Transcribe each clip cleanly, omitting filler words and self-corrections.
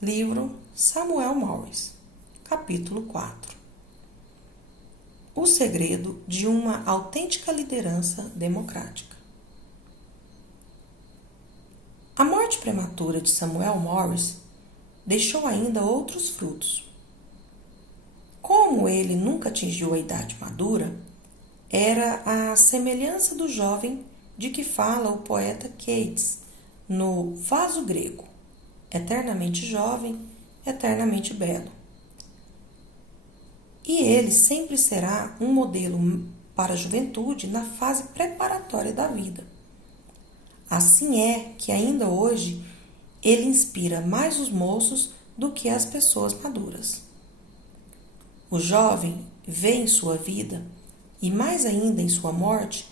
Livro Samuel Morris, capítulo 4. O segredo de uma autêntica liderança democrática. A morte prematura de Samuel Morris deixou ainda outros frutos. Como ele nunca atingiu a idade madura, era a semelhança do jovem de que fala o poeta Keats no Vaso Grego, eternamente jovem, eternamente belo. E ele sempre será um modelo para a juventude na fase preparatória da vida. Assim é que ainda hoje ele inspira mais os moços do que as pessoas maduras. O jovem vê em sua vida, e mais ainda em sua morte,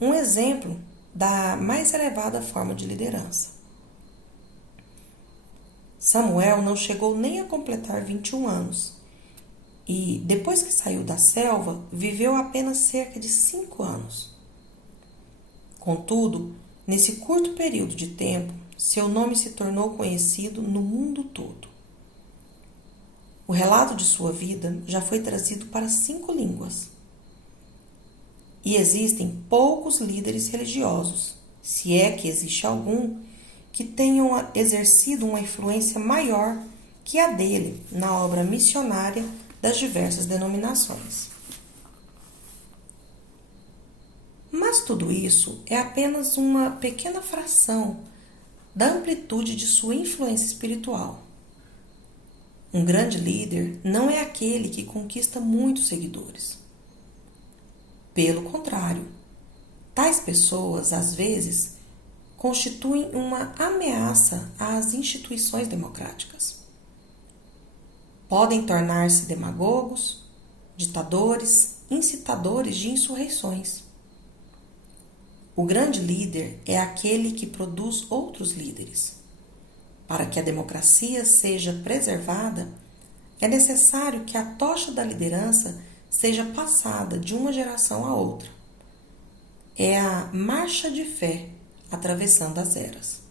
um exemplo da mais elevada forma de liderança. Samuel não chegou nem a completar 21 anos e, depois que saiu da selva, viveu apenas cerca de 5 anos. Contudo, nesse curto período de tempo, seu nome se tornou conhecido no mundo todo. O relato de sua vida já foi trazido para 5 línguas. E existem poucos líderes religiosos, se é que existe algum, que tenham exercido uma influência maior que a dele na obra missionária das diversas denominações. Mas tudo isso é apenas uma pequena fração da amplitude de sua influência espiritual. Um grande líder não é aquele que conquista muitos seguidores. Pelo contrário, tais pessoas, às vezes, constituem uma ameaça às instituições democráticas. Podem tornar-se demagogos, ditadores, incitadores de insurreições. O grande líder é aquele que produz outros líderes. Para que a democracia seja preservada, é necessário que a tocha da liderança seja passada de uma geração a outra. É a marcha de fé atravessando as eras.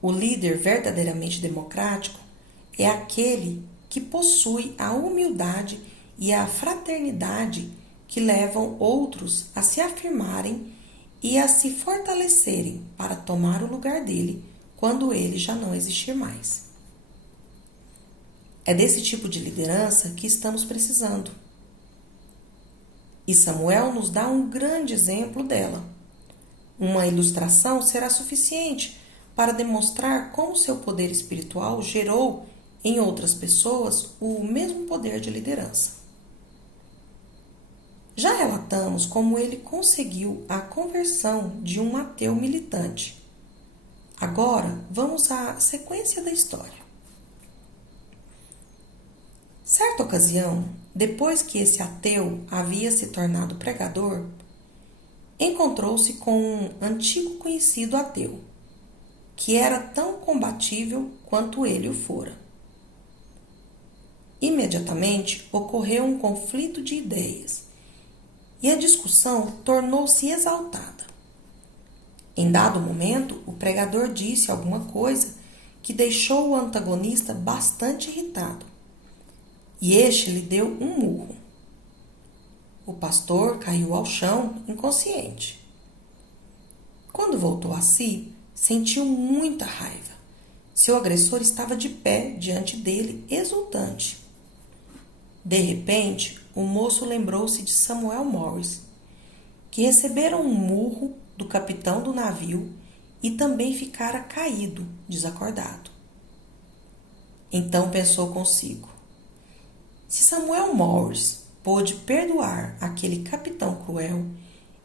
O líder verdadeiramente democrático é aquele que possui a humildade e a fraternidade que levam outros a se afirmarem e a se fortalecerem para tomar o lugar dele quando ele já não existir mais. É desse tipo de liderança que estamos precisando. E Samuel nos dá um grande exemplo dela. Uma ilustração será suficiente para demonstrar como seu poder espiritual gerou em outras pessoas o mesmo poder de liderança. Já relatamos como ele conseguiu a conversão de um ateu militante. Agora vamos à sequência da história. Certa ocasião, depois que esse ateu havia se tornado pregador, encontrou-se com um antigo conhecido ateu, que era tão combatível quanto ele o fora. Imediatamente ocorreu um conflito de ideias e a discussão tornou-se exaltada. Em dado momento, o pregador disse alguma coisa que deixou o antagonista bastante irritado e este lhe deu um murro. O pastor caiu ao chão, inconsciente. Quando voltou a si, sentiu muita raiva. Seu agressor estava de pé diante dele, exultante. De repente, o moço lembrou-se de Samuel Morris, que recebera um murro do capitão do navio e também ficara caído, desacordado. Então pensou consigo: se Samuel Morris pôde perdoar aquele capitão cruel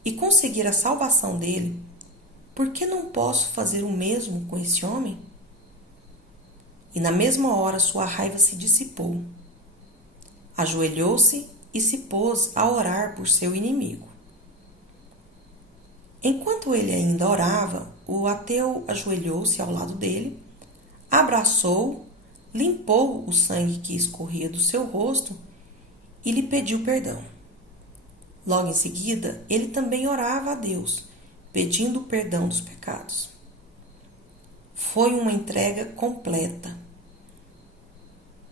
e conseguir a salvação dele, por que não posso fazer o mesmo com esse homem? E na mesma hora sua raiva se dissipou. Ajoelhou-se e se pôs a orar por seu inimigo. Enquanto ele ainda orava, o ateu ajoelhou-se ao lado dele, abraçou-o, limpou o sangue que escorria do seu rosto e lhe pediu perdão. Logo em seguida, ele também orava a Deus, pedindo perdão dos pecados. foi uma entrega completa.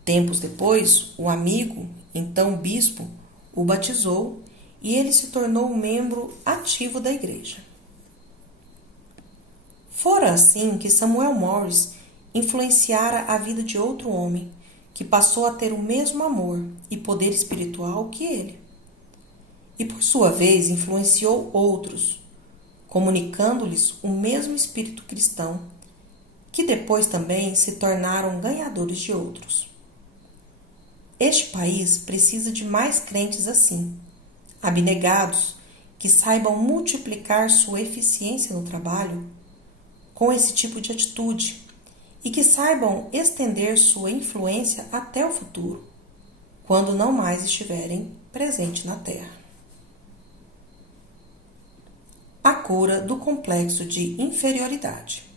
Tempos depois, o amigo, então bispo, o batizou e ele se tornou um membro ativo da igreja. Fora assim que Samuel Morris influenciara a vida de outro homem, que passou a ter o mesmo amor e poder espiritual que ele. E por sua vez influenciou outros, comunicando-lhes o mesmo espírito cristão, que depois também se tornaram ganhadores de outros. Este país precisa de mais crentes assim, abnegados, que saibam multiplicar sua eficiência no trabalho com esse tipo de atitude e que saibam estender sua influência até o futuro, quando não mais estiverem presentes na Terra. A cura do complexo de inferioridade.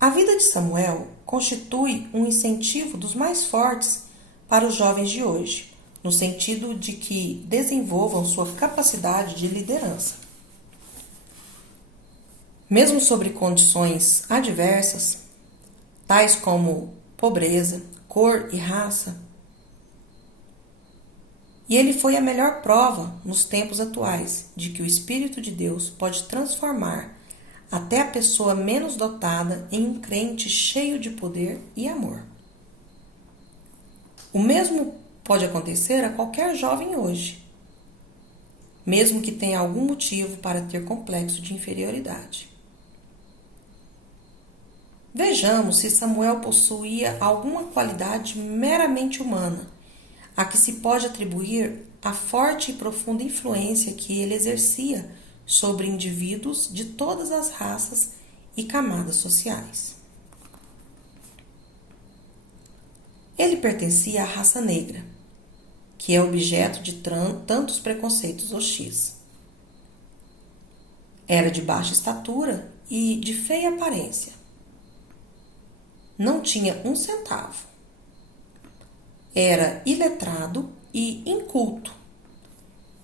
A vida de Samuel constitui um incentivo dos mais fortes para os jovens de hoje, no sentido de que desenvolvam sua capacidade de liderança. Mesmo sobre condições adversas, tais como pobreza, cor e raça, e ele foi a melhor prova nos tempos atuais de que o Espírito de Deus pode transformar até a pessoa menos dotada em um crente cheio de poder e amor. O mesmo pode acontecer a qualquer jovem hoje, mesmo que tenha algum motivo para ter complexo de inferioridade. Vejamos se Samuel possuía alguma qualidade meramente humana, a que se pode atribuir a forte e profunda influência que ele exercia sobre indivíduos de todas as raças e camadas sociais. Ele pertencia à raça negra, que é objeto de tantos preconceitos hostis. Era de baixa estatura e de feia aparência. Não tinha um centavo. Era iletrado e inculto.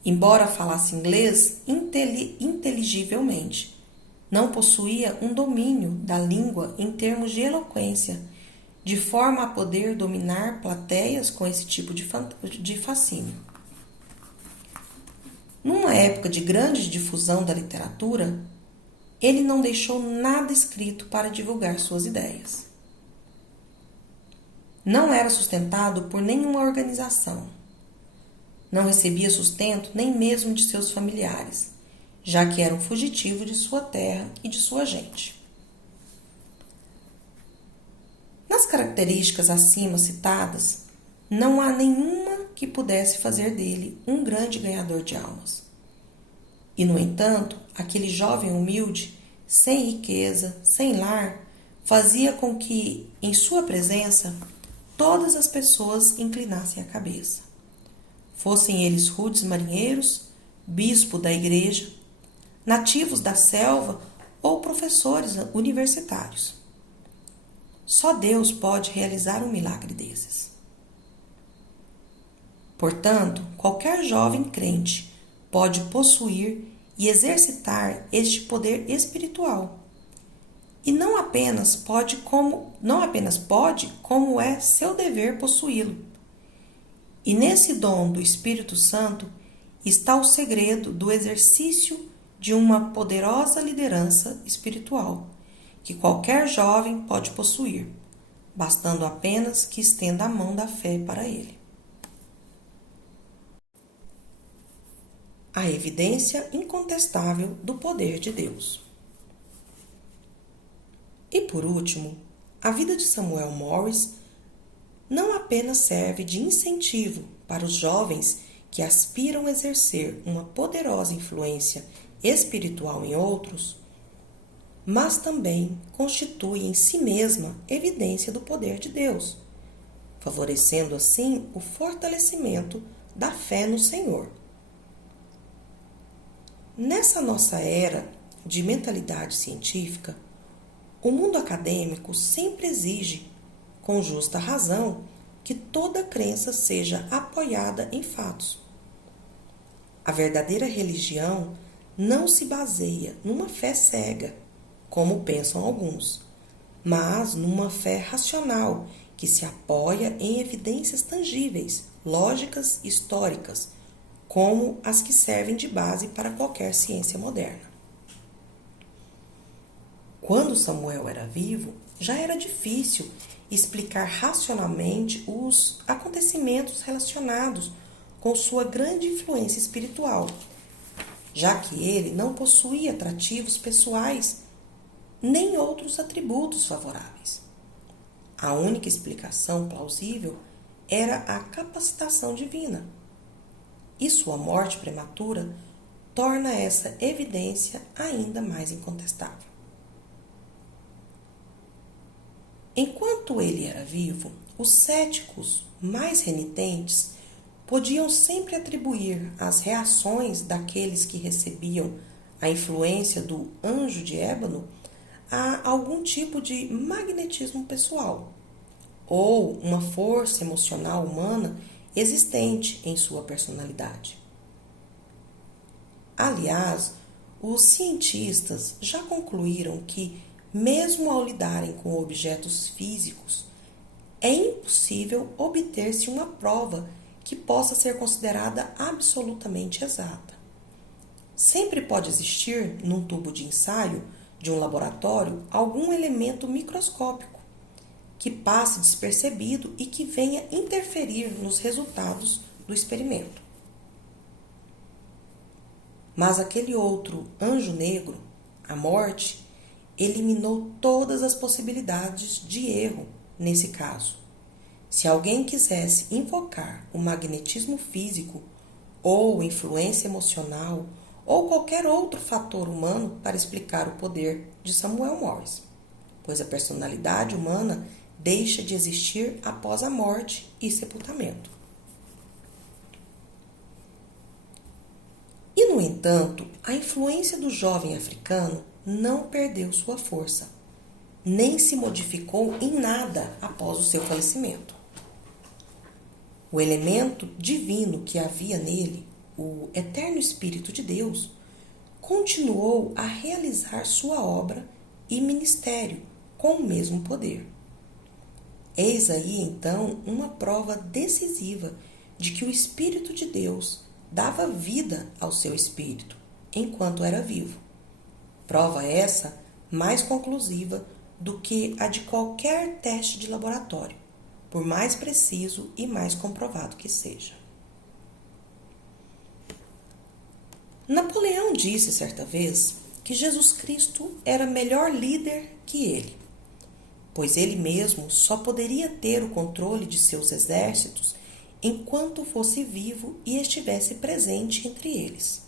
Embora falasse inglês inteligivelmente, não possuía um domínio da língua em termos de eloquência, de forma a poder dominar plateias com esse tipo de fascínio. Numa época de grande difusão da literatura, ele não deixou nada escrito para divulgar suas ideias. Não era sustentado por nenhuma organização. Não recebia sustento nem mesmo de seus familiares, já que era um fugitivo de sua terra e de sua gente. Nas características acima citadas, não há nenhuma que pudesse fazer dele um grande ganhador de almas. E, no entanto, aquele jovem humilde, sem riqueza, sem lar, fazia com que, em sua presença, todas as pessoas inclinassem a cabeça. Fossem eles rudes marinheiros, bispo da igreja, nativos da selva ou professores universitários. Só Deus pode realizar um milagre desses. Portanto, qualquer jovem crente pode possuir e exercitar este poder espiritual. E não apenas pode, como é seu dever possuí-lo. E nesse dom do Espírito Santo está o segredo do exercício de uma poderosa liderança espiritual, que qualquer jovem pode possuir, bastando apenas que estenda a mão da fé para ele. A evidência incontestável do poder de Deus. E por último, a vida de Samuel Morris não apenas serve de incentivo para os jovens que aspiram a exercer uma poderosa influência espiritual em outros, mas também constitui em si mesma evidência do poder de Deus, favorecendo assim o fortalecimento da fé no Senhor. Nessa nossa era de mentalidade científica, o mundo acadêmico sempre exige, com justa razão, que toda crença seja apoiada em fatos. A verdadeira religião não se baseia numa fé cega, como pensam alguns, mas numa fé racional que se apoia em evidências tangíveis, lógicas e históricas, como as que servem de base para qualquer ciência moderna. Quando Samuel era vivo, já era difícil explicar racionalmente os acontecimentos relacionados com sua grande influência espiritual, já que ele não possuía atrativos pessoais nem outros atributos favoráveis. A única explicação plausível era a capacitação divina, e sua morte prematura torna essa evidência ainda mais incontestável. Enquanto ele era vivo, os céticos mais renitentes podiam sempre atribuir as reações daqueles que recebiam a influência do anjo de ébano a algum tipo de magnetismo pessoal ou uma força emocional humana existente em sua personalidade. Aliás, os cientistas já concluíram que, mesmo ao lidarem com objetos físicos, é impossível obter-se uma prova que possa ser considerada absolutamente exata. Sempre pode existir, num tubo de ensaio de um laboratório, algum elemento microscópico que passe despercebido e que venha interferir nos resultados do experimento. Mas aquele outro anjo negro, a morte, eliminou todas as possibilidades de erro nesse caso. Se alguém quisesse invocar o magnetismo físico ou influência emocional ou qualquer outro fator humano para explicar o poder de Samuel Morris, pois a personalidade humana deixa de existir após a morte e sepultamento. E, no entanto, a influência do jovem africano não perdeu sua força, nem se modificou em nada após o seu falecimento. O elemento divino que havia nele, o eterno Espírito de Deus, continuou a realizar sua obra e ministério com o mesmo poder. Eis aí, então, uma prova decisiva de que o Espírito de Deus dava vida ao seu espírito enquanto era vivo. Prova essa mais conclusiva do que a de qualquer teste de laboratório, por mais preciso e mais comprovado que seja. Napoleão disse certa vez que Jesus Cristo era melhor líder que ele, pois ele mesmo só poderia ter o controle de seus exércitos enquanto fosse vivo e estivesse presente entre eles.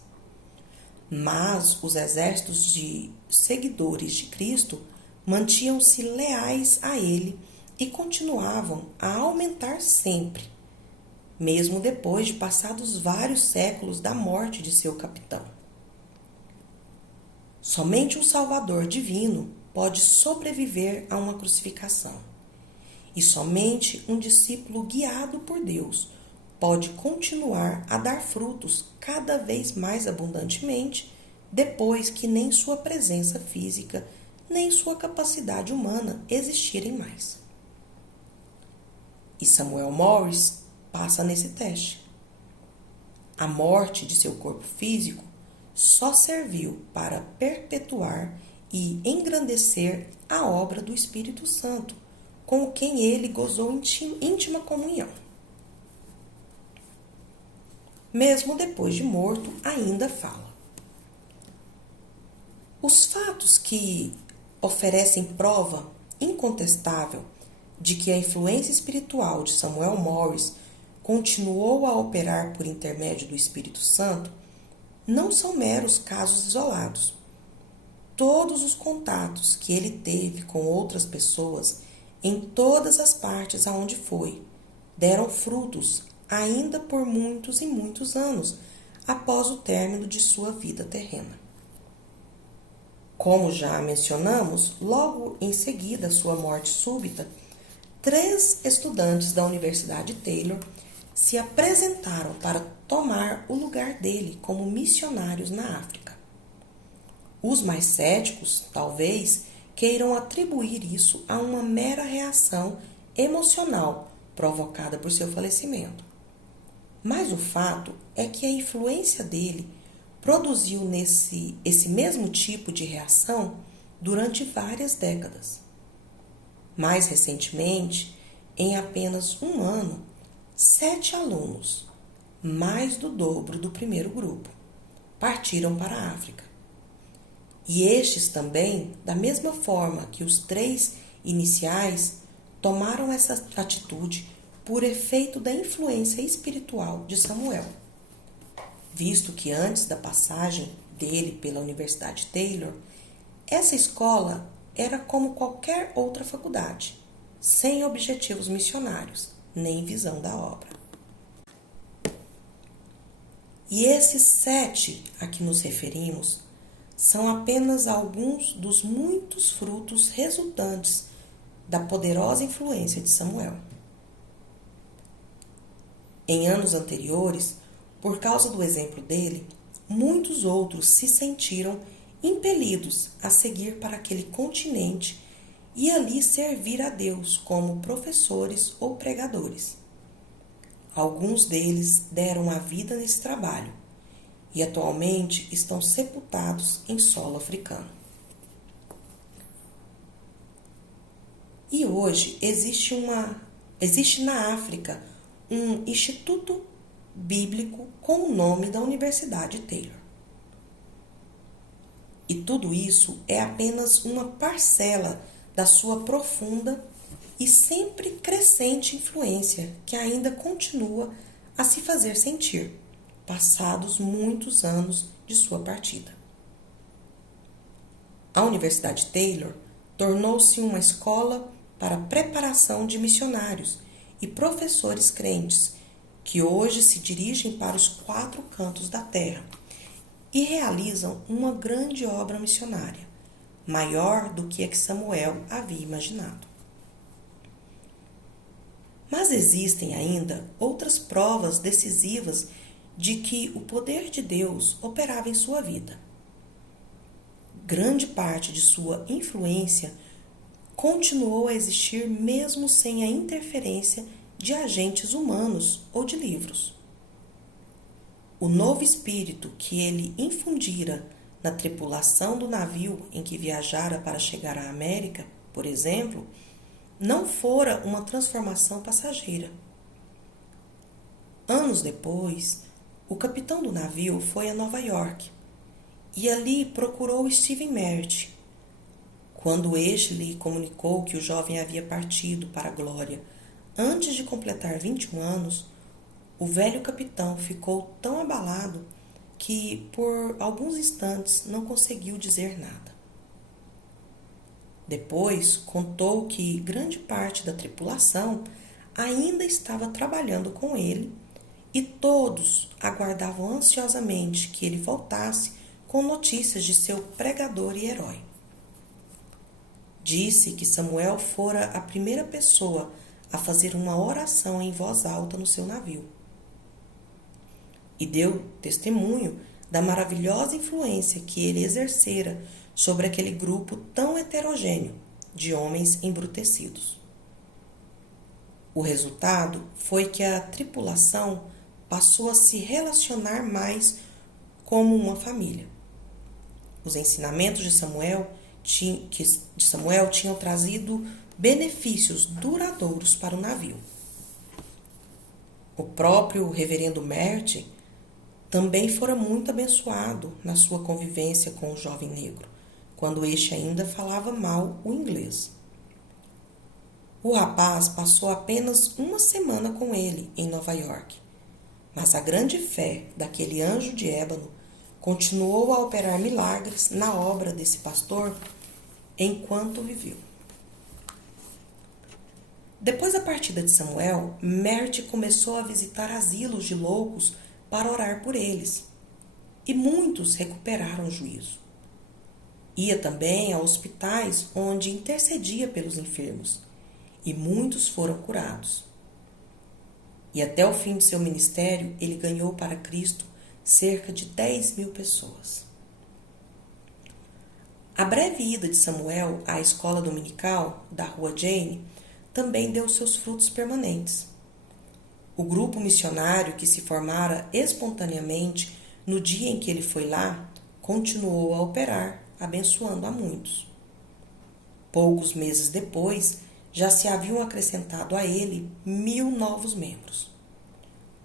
Mas os exércitos de seguidores de Cristo mantinham-se leais a ele e continuavam a aumentar sempre, mesmo depois de passados vários séculos da morte de seu capitão. Somente um Salvador divino pode sobreviver a uma crucificação, e somente um discípulo guiado por Deus pode continuar a dar frutos cada vez mais abundantemente depois que nem sua presença física nem sua capacidade humana existirem mais. E Samuel Morris passa nesse teste. A morte de seu corpo físico só serviu para perpetuar e engrandecer a obra do Espírito Santo, com quem ele gozou íntima comunhão. Mesmo depois de morto, ainda fala. Os fatos que oferecem prova incontestável de que a influência espiritual de Samuel Morris continuou a operar por intermédio do Espírito Santo não são meros casos isolados. Todos os contatos que ele teve com outras pessoas em todas as partes aonde foi deram frutos ainda por muitos e muitos anos após o término de sua vida terrena. Como já mencionamos, logo em seguida à sua morte súbita, 3 estudantes da Universidade Taylor se apresentaram para tomar o lugar dele como missionários na África. Os mais céticos, talvez, queiram atribuir isso a uma mera reação emocional provocada por seu falecimento. Mas o fato é que a influência dele produziu esse mesmo tipo de reação durante várias décadas. Mais recentemente, em apenas um ano, 7 alunos, mais do dobro do primeiro grupo, partiram para a África. E estes também, da mesma forma que os 3 iniciais, tomaram essa atitude por efeito da influência espiritual de Samuel, visto que antes da passagem dele pela Universidade Taylor, essa escola era como qualquer outra faculdade, sem objetivos missionários, nem visão da obra. E esses 7 a que nos referimos são apenas alguns dos muitos frutos resultantes da poderosa influência de Samuel. Em anos anteriores, por causa do exemplo dele, muitos outros se sentiram impelidos a seguir para aquele continente e ali servir a Deus como professores ou pregadores. Alguns deles deram a vida nesse trabalho e atualmente estão sepultados em solo africano. E hoje existe na África um instituto bíblico com o nome da Universidade Taylor. E tudo isso é apenas uma parcela da sua profunda e sempre crescente influência que ainda continua a se fazer sentir, passados muitos anos de sua partida. A Universidade Taylor tornou-se uma escola para preparação de missionários e professores crentes que hoje se dirigem para os 4 cantos da terra e realizam uma grande obra missionária, maior do que a que Samuel havia imaginado. Mas existem ainda outras provas decisivas de que o poder de Deus operava em sua vida. Grande parte de sua influência continuou a existir mesmo sem a interferência de agentes humanos ou de livros. O novo espírito que ele infundira na tripulação do navio em que viajara para chegar à América, por exemplo, não fora uma transformação passageira. Anos depois, o capitão do navio foi a Nova York e ali procurou Stephen Merritt. Quando este lhe comunicou que o jovem havia partido para a glória antes de completar 21 anos, o velho capitão ficou tão abalado que, por alguns instantes, não conseguiu dizer nada. Depois, contou que grande parte da tripulação ainda estava trabalhando com ele e todos aguardavam ansiosamente que ele voltasse com notícias de seu pregador e herói. Disse que Samuel fora a primeira pessoa a fazer uma oração em voz alta no seu navio. E deu testemunho da maravilhosa influência que ele exercera sobre aquele grupo tão heterogêneo de homens embrutecidos. O resultado foi que a tripulação passou a se relacionar mais como uma família. Os ensinamentos de Samuel tinham trazido benefícios duradouros para o navio. O próprio reverendo Merritt também fora muito abençoado na sua convivência com o jovem negro, quando este ainda falava mal o inglês. O rapaz passou apenas uma semana com ele em Nova York, mas a grande fé daquele anjo de ébano continuou a operar milagres na obra desse pastor enquanto viveu. Depois da partida de Samuel, Merritt começou a visitar asilos de loucos para orar por eles, e muitos recuperaram o juízo. Ia também a hospitais onde intercedia pelos enfermos, e muitos foram curados. E até o fim de seu ministério, ele ganhou para Cristo cerca de 10.000 pessoas. A breve ida de Samuel à escola dominical da Rua Jane também deu seus frutos permanentes. O grupo missionário que se formara espontaneamente no dia em que ele foi lá continuou a operar, abençoando a muitos. Poucos meses depois, já se haviam acrescentado a ele 1.000 novos membros.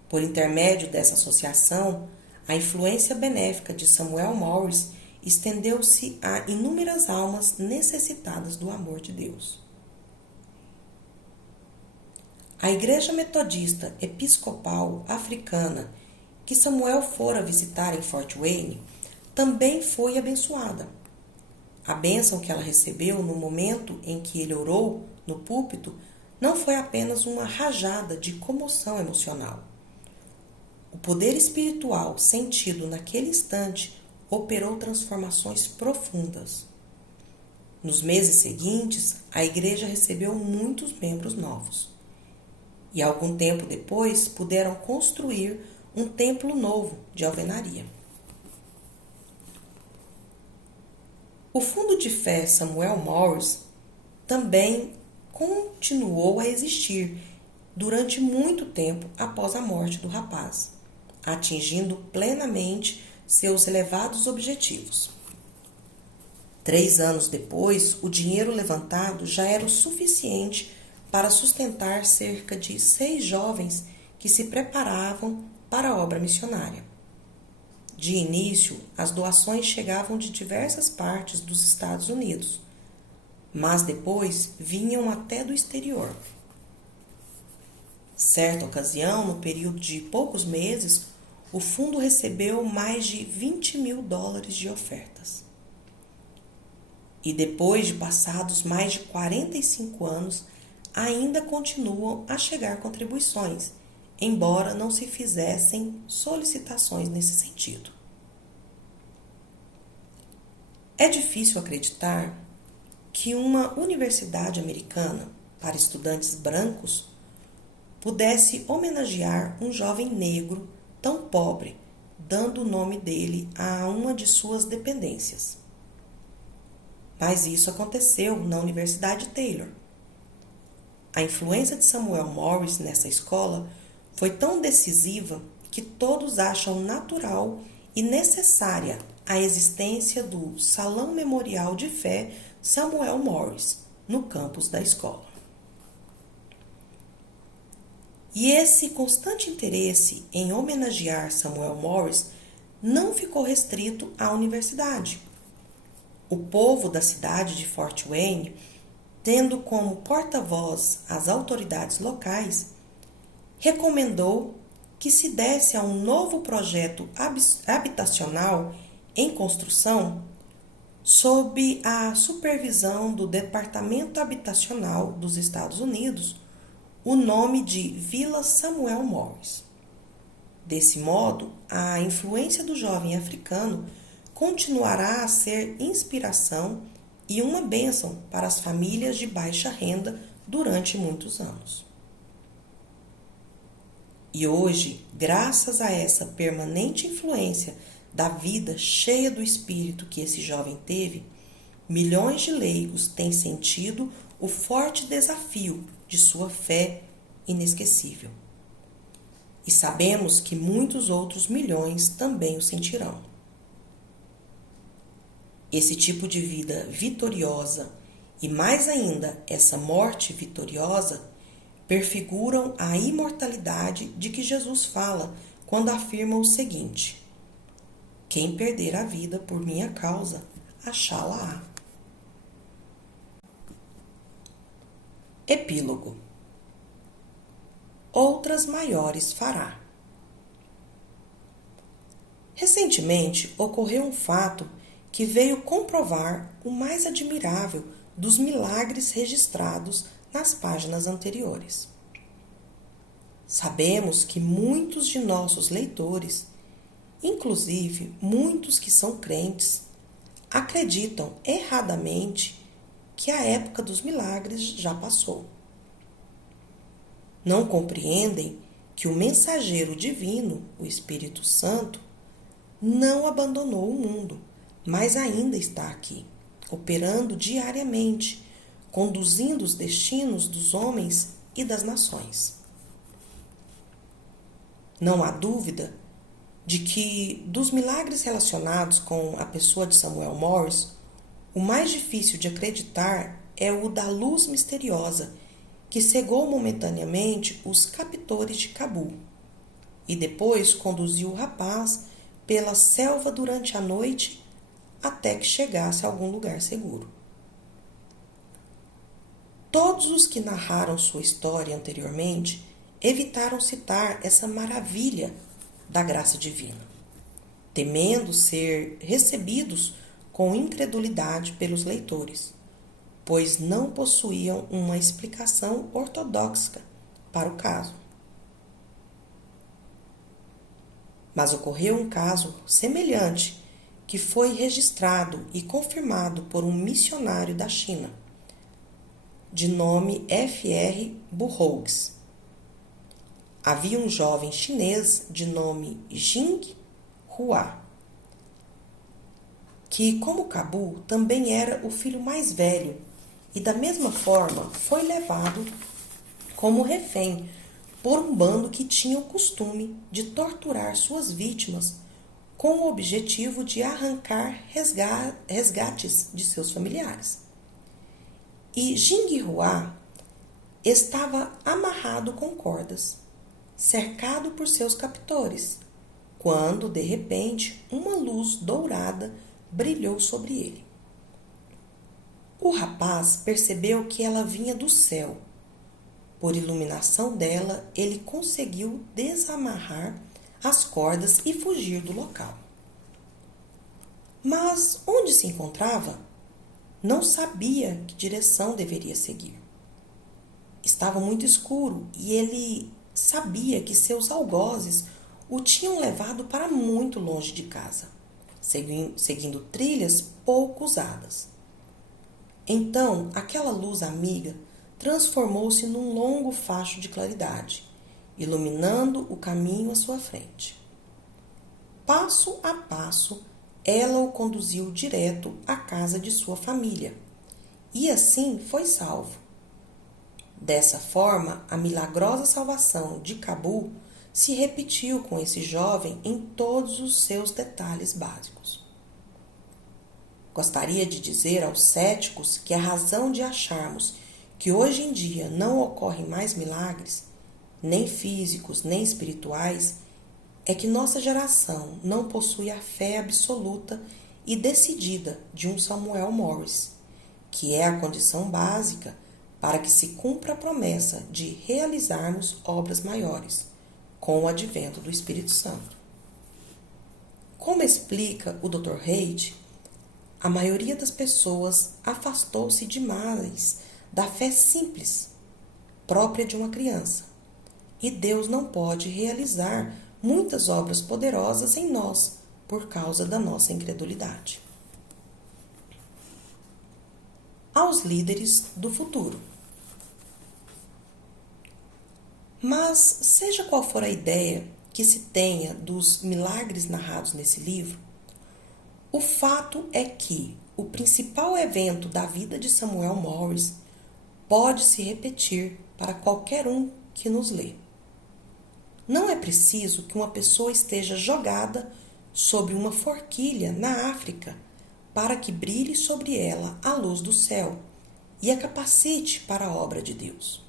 Por intermédio dessa associação, a influência benéfica de Samuel Morris estendeu-se a inúmeras almas necessitadas do amor de Deus. A Igreja Metodista Episcopal Africana, que Samuel fora visitar em Fort Wayne, também foi abençoada. A bênção que ela recebeu no momento em que ele orou no púlpito não foi apenas uma rajada de comoção emocional. O poder espiritual sentido naquele instante operou transformações profundas. Nos meses seguintes, a igreja recebeu muitos membros novos. E algum tempo depois, puderam construir um templo novo de alvenaria. O Fundo de Fé Samuel Morris também continuou a existir durante muito tempo após a morte do rapaz, atingindo plenamente seus elevados objetivos. 3 anos depois, o dinheiro levantado já era o suficiente para sustentar cerca de 6 jovens que se preparavam para a obra missionária. De início, as doações chegavam de diversas partes dos Estados Unidos, mas depois vinham até do exterior. Certa ocasião, no período de poucos meses, o fundo recebeu mais de $20.000 de ofertas. E depois de passados mais de 45 anos, ainda continuam a chegar contribuições, embora não se fizessem solicitações nesse sentido. É difícil acreditar que uma universidade americana para estudantes brancos pudesse homenagear um jovem negro tão pobre, dando o nome dele a uma de suas dependências. Mas isso aconteceu na Universidade Taylor. A influência de Samuel Morris nessa escola foi tão decisiva que todos acham natural e necessária a existência do Salão Memorial de Fé Samuel Morris no campus da escola. E esse constante interesse em homenagear Samuel Morris não ficou restrito à universidade. O povo da cidade de Fort Wayne, tendo como porta-voz as autoridades locais, recomendou que se desse a um novo projeto habitacional em construção sob a supervisão do Departamento Habitacional dos Estados Unidos o nome de Vila Samuel Morris. Desse modo, a influência do jovem africano continuará a ser inspiração e uma bênção para as famílias de baixa renda durante muitos anos. E hoje, graças a essa permanente influência da vida cheia do espírito que esse jovem teve, milhões de leigos têm sentido o forte desafio de sua fé inesquecível. E sabemos que muitos outros milhões também o sentirão. Esse tipo de vida vitoriosa e, mais ainda, essa morte vitoriosa prefiguram a imortalidade de que Jesus fala quando afirma o seguinte: quem perder a vida por minha causa, achá-la-á. Epílogo. Outras maiores fará. Recentemente ocorreu um fato que veio comprovar o mais admirável dos milagres registrados nas páginas anteriores. Sabemos que muitos de nossos leitores, inclusive muitos que são crentes, acreditam erradamente que a época dos milagres já passou. Não compreendem que o mensageiro divino, o Espírito Santo, não abandonou o mundo, mas ainda está aqui, operando diariamente, conduzindo os destinos dos homens e das nações. Não há dúvida de que, dos milagres relacionados com a pessoa de Samuel Morse, o mais difícil de acreditar é o da luz misteriosa que cegou momentaneamente os captores de Cabul e depois conduziu o rapaz pela selva durante a noite até que chegasse a algum lugar seguro. Todos os que narraram sua história anteriormente evitaram citar essa maravilha da graça divina, temendo ser recebidos com incredulidade pelos leitores, pois não possuíam uma explicação ortodoxa para o caso. Mas ocorreu um caso semelhante que foi registrado e confirmado por um missionário da China, de nome F.R. Burroughs. Havia um jovem chinês de nome Jing Hua, que, como Cabul, também era o filho mais velho e, da mesma forma, foi levado como refém por um bando que tinha o costume de torturar suas vítimas com o objetivo de arrancar resgates de seus familiares. E Jing Hua estava amarrado com cordas, cercado por seus captores, quando, de repente, uma luz dourada brilhou sobre ele. O rapaz percebeu que ela vinha do céu. Por iluminação dela, ele conseguiu desamarrar as cordas e fugir do local. Mas onde se encontrava? Não sabia que direção deveria seguir. Estava muito escuro e ele sabia que seus algozes o tinham levado para muito longe de casa, seguindo trilhas pouco usadas. Então, aquela luz amiga transformou-se num longo facho de claridade, iluminando o caminho à sua frente. Passo a passo, ela o conduziu direto à casa de sua família, e assim foi salvo. Dessa forma, a milagrosa salvação de Cabul se repetiu com esse jovem em todos os seus detalhes básicos. Gostaria de dizer aos céticos que a razão de acharmos que hoje em dia não ocorrem mais milagres, nem físicos nem espirituais, é que nossa geração não possui a fé absoluta e decidida de um Samuel Morse, que é a condição básica para que se cumpra a promessa de realizarmos obras maiores, com o advento do Espírito Santo. Como explica o Dr. Haidt, a maioria das pessoas afastou-se demais da fé simples, própria de uma criança, e Deus não pode realizar muitas obras poderosas em nós por causa da nossa incredulidade. Aos líderes do futuro. Mas, seja qual for a ideia que se tenha dos milagres narrados nesse livro, o fato é que o principal evento da vida de Samuel Morse pode se repetir para qualquer um que nos lê. Não é preciso que uma pessoa esteja jogada sobre uma forquilha na África para que brilhe sobre ela a luz do céu e a capacite para a obra de Deus.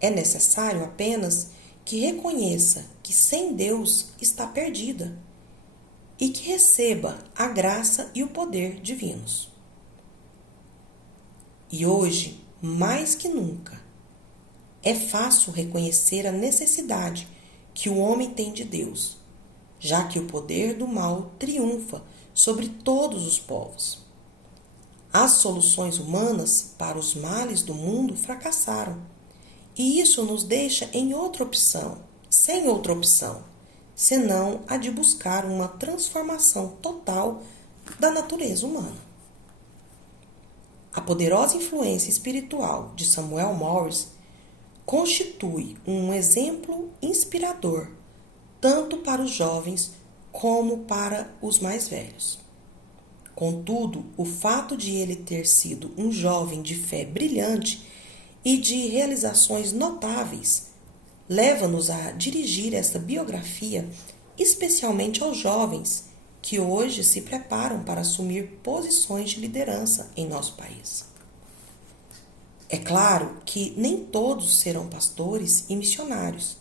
É necessário apenas que reconheça que sem Deus está perdida e que receba a graça e o poder divinos. E hoje, mais que nunca, é fácil reconhecer a necessidade que o homem tem de Deus, já que o poder do mal triunfa sobre todos os povos. As soluções humanas para os males do mundo fracassaram, e isso nos deixa sem outra opção, senão a de buscar uma transformação total da natureza humana. A poderosa influência espiritual de Samuel Morse constitui um exemplo inspirador tanto para os jovens como para os mais velhos. Contudo, o fato de ele ter sido um jovem de fé brilhante e de realizações notáveis leva-nos a dirigir esta biografia especialmente aos jovens que hoje se preparam para assumir posições de liderança em nosso país. É claro que nem todos serão pastores e missionários,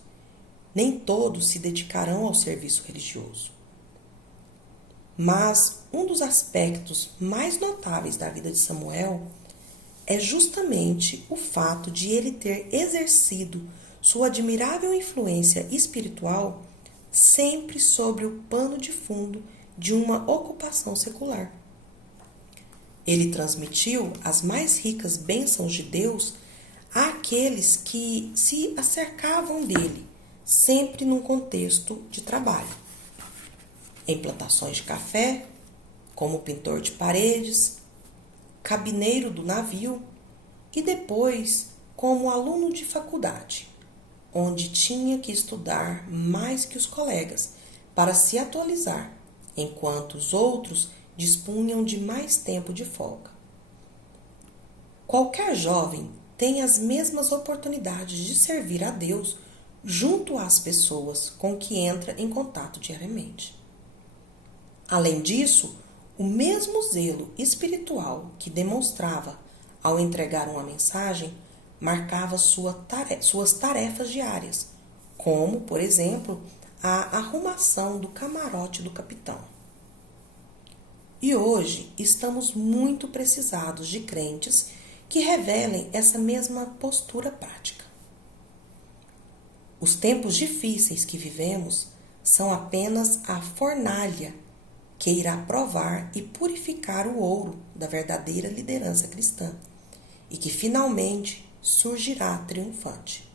nem todos se dedicarão ao serviço religioso. Mas um dos aspectos mais notáveis da vida de Samuel é justamente o fato de ele ter exercido sua admirável influência espiritual sempre sobre o pano de fundo de uma ocupação secular. Ele transmitiu as mais ricas bênçãos de Deus àqueles que se acercavam dele, sempre num contexto de trabalho. Em plantações de café, como pintor de paredes, cabineiro do navio e depois como aluno de faculdade, onde tinha que estudar mais que os colegas para se atualizar, enquanto os outros dispunham de mais tempo de folga. Qualquer jovem tem as mesmas oportunidades de servir a Deus junto às pessoas com que entra em contato diariamente. Além disso, o mesmo zelo espiritual que demonstrava ao entregar uma mensagem marcava suas tarefas diárias, como, por exemplo, a arrumação do camarote do capitão. E hoje estamos muito precisados de crentes que revelem essa mesma postura prática. Os tempos difíceis que vivemos são apenas a fornalha que irá provar e purificar o ouro da verdadeira liderança cristã e que finalmente surgirá triunfante.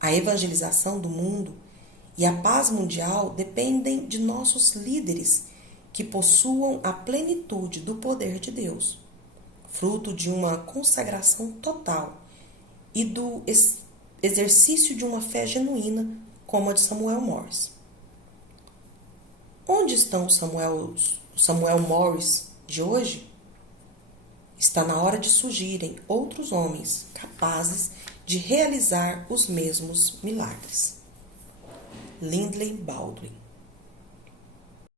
A evangelização do mundo e a paz mundial dependem de nossos líderes que possuam a plenitude do poder de Deus, fruto de uma consagração total e do exercício de uma fé genuína como a de Samuel Morris. Onde estão os Samuel Morris de hoje? Está na hora de surgirem outros homens capazes de realizar os mesmos milagres. Lindley Baldwin.